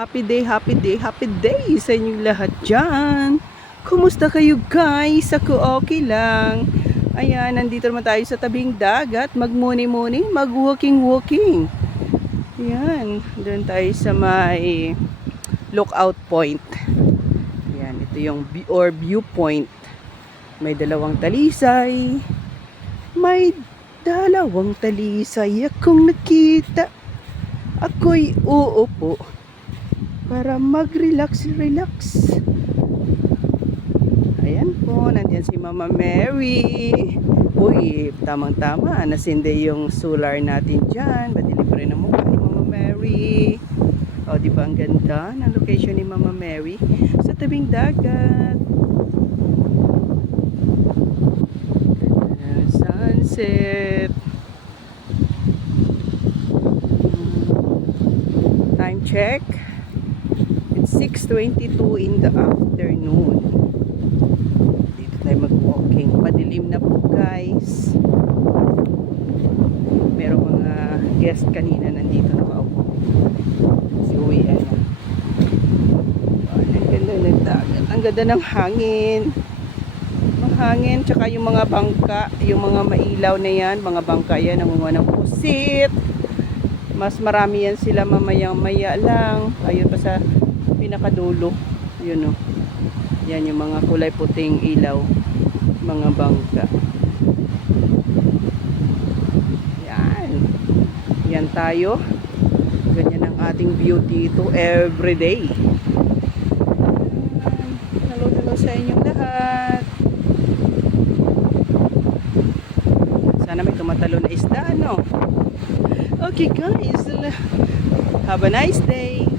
Happy day, happy day, happy day sa inyong lahat dyan. Kumusta kayo guys? Ako okay lang. Ayan, nandito naman tayo sa tabing dagat. Magmuni-muni, mag-walking-walking. Ayan, doon tayo sa may lookout point. Ayan, ito yung viewpoint. May dalawang talisay. May dalawang talisay akong nakita. Ako'y uupo para mag-relax. Ayan po, nandiyan si Mama Mary. Uy, tamang-tama, nasindi yung solar natin dyan. Madilim pa rin ang mukha ni Mama Mary. O, di ba ang ganda ng location ni Mama Mary? Sa tabing dagat. Ayan, sunset. Time check. 6:22 in the afternoon. Dito tayo mag-walking. Madilim na po guys. Merong mga guest kanina nandito nakaupo. Si Uwi na. Ang ganda ng dagat. Ang ganda ng hangin. Mahangin. Tsaka yung mga bangka. Yung mga mailaw na yan. Mga bangka yan. Namunga ng pusit. Mas marami yan sila mamayang-maya lang. Ayun pa sa pinakadulo, yun o. Yan yung mga kulay puting ilaw, mga bangka. Yan tayo. Ganyan ang ating view dito everyday. Hello sa inyong lahat. Sana may tumatalo na isda, no? Okay guys, have a nice day.